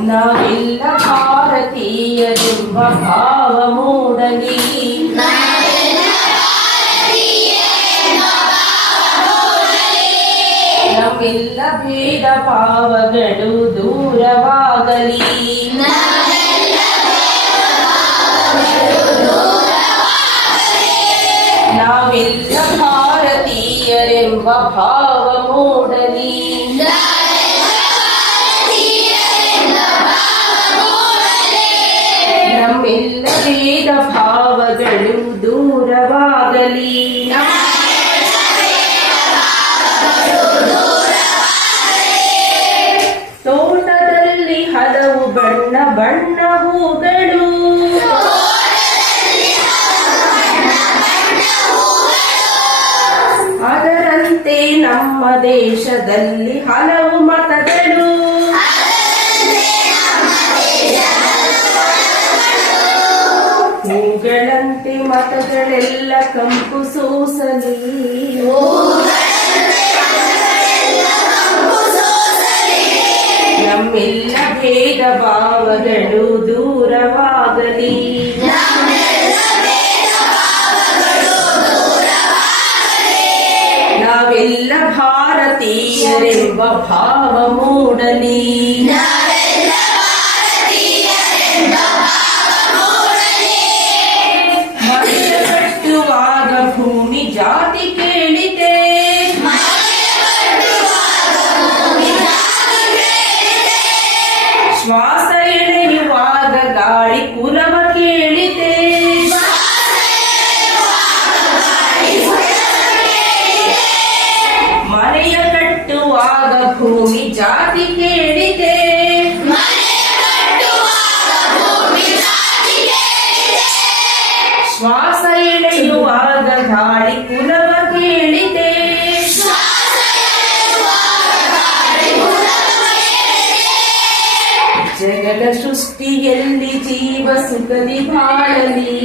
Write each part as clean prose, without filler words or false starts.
ನಾವೆಲ್ಲ ಭಾರತೀಯರೆಂಬ ಭಾವ ಮೂಡಲಿ. ನಮ್ಮೆಲ್ಲ ಭೇದ ಭಾವಗಳು ದೂರವಾಗಲಿ. ನಾವೆಲ್ಲ ಭಾರತೀಯರೆಂಬ ಭಾವ ಮೂಡಲಿ. ನಮ್ಮೆಲ್ಲ ಭೇದ ಭಾವಗಳು ದೂರವಾಗಲಿ. ತೋಟದಲ್ಲಿ ಹಲವು ಬಣ್ಣ ಬಣ್ಣ ಹೂಗಳು, ಅದರಂತೆ ನಮ್ಮ ದೇಶದಲ್ಲಿ ಹಲವು ಮತಗಳು. ಹೂಗಳಂತೆ ಮತಗಳೆಲ್ಲ ಕಂಪು ಸೂಸಲಿ. ನಮ್ಮೆಲ್ಲ ಭೇದ ಭಾವಗಳು ದೂರವಾಗಲಿ. ನಾವೆಲ್ಲ ಭಾರತೀಯರೆಂಬ ಭಾವ ಮೂಡಲಿ. ಮನೆಯ ಕಟ್ಟುವಾಗ ಭೂಮಿ ಜಾತಿ ಕೇಳಿದೆ, ಶ್ವಾಸ ಎಳೆಯುವಾಗ ಗಾಳಿ ಕುಲವ ಕೇಳಿದೆ. ಮನೆಯ ಕಟ್ಟುವಾಗ ಭೂಮಿ ಜಾತಿ ಕೇಳಿದೆ, ಶ್ವಾಸ ಎಳೆಯುವಾಗ ಗಾಳಿ ಕುಲವ ಕೇಳಿದೆ. ಜಗದ ಸೃಷ್ಟಿಯಲ್ಲಿ ಜೀವ ಸುಖದಿ ಬಾಳಲಿ.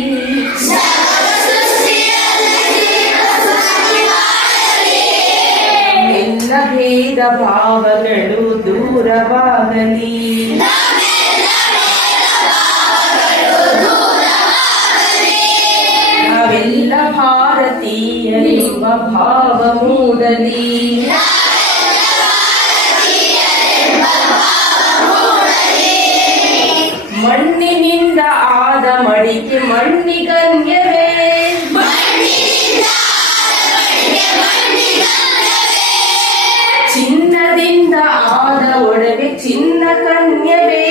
ಎಲ್ಲ ಭೇದ ಭಾವಗಳು ದೂರವಾಗಲಿ. ನಾವೆಲ್ಲ ಭಾರತೀಯರೆಂಬ ಭಾವ ಮೂಡಲಿ. ಮಣ್ಣಿನಿಂದ ಆದ ಮಡಿಕೆ ಮಣ್ಣಿಗನ್ಯವೇ, ಚಿನ್ನದಿಂದ ಆದ ಒಡವೆ ಚಿನ್ನ ಕನ್ಯವೇ.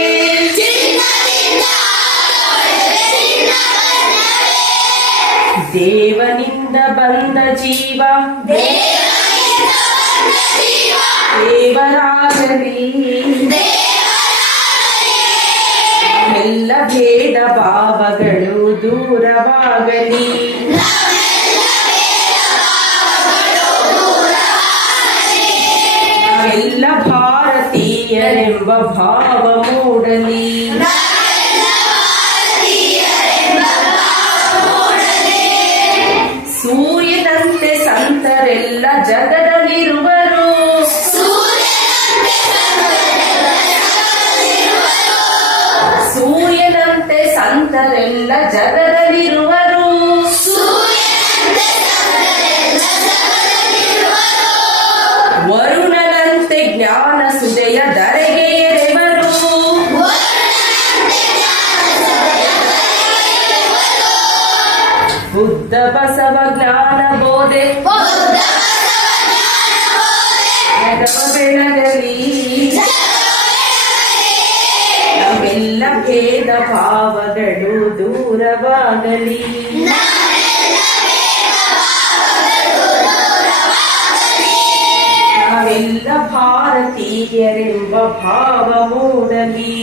ದೇವನಿಂದ ಬಂದ ಜೀವ ದೇವರಾಗಲಿ. ಎಲ್ಲ ಭೇದ ಭಾವಗಳು ದೂರವಾಗಲಿ. ನಾವೆಲ್ಲ ಭಾರತೀಯರೆಂಬ ಭಾವ ಮೂಡಲಿ. ಸೂರ್ಯನಂತೆ ಸಂತರೆಲ್ಲ ಜಗದಲ್ಲಿರುವರು, ಸೂರ್ಯನಂತೆ ಸಂತರೆಲ್ಲ ಜಗದಲ್ಲಿರುವರು. ವರುಣನಂತೆ ಜ್ಞಾನ ಸುದೆಯ ಧರೆಗೆ ಎರೆವರು, ಬುದ್ಧ ಬಸವ ಜ್ಞಾನ ಬೋಧೆ ಬೆಳಗಲಿ. ನಮ್ಮೆಲ್ಲ ಭೇದ ಭಾವಗಳು ದೂರವಾಗಲಿ. ನಾವೆಲ್ಲ ಭಾರತೀಯರೆಂಬ ಭಾವ ಮೂಡಲಿ.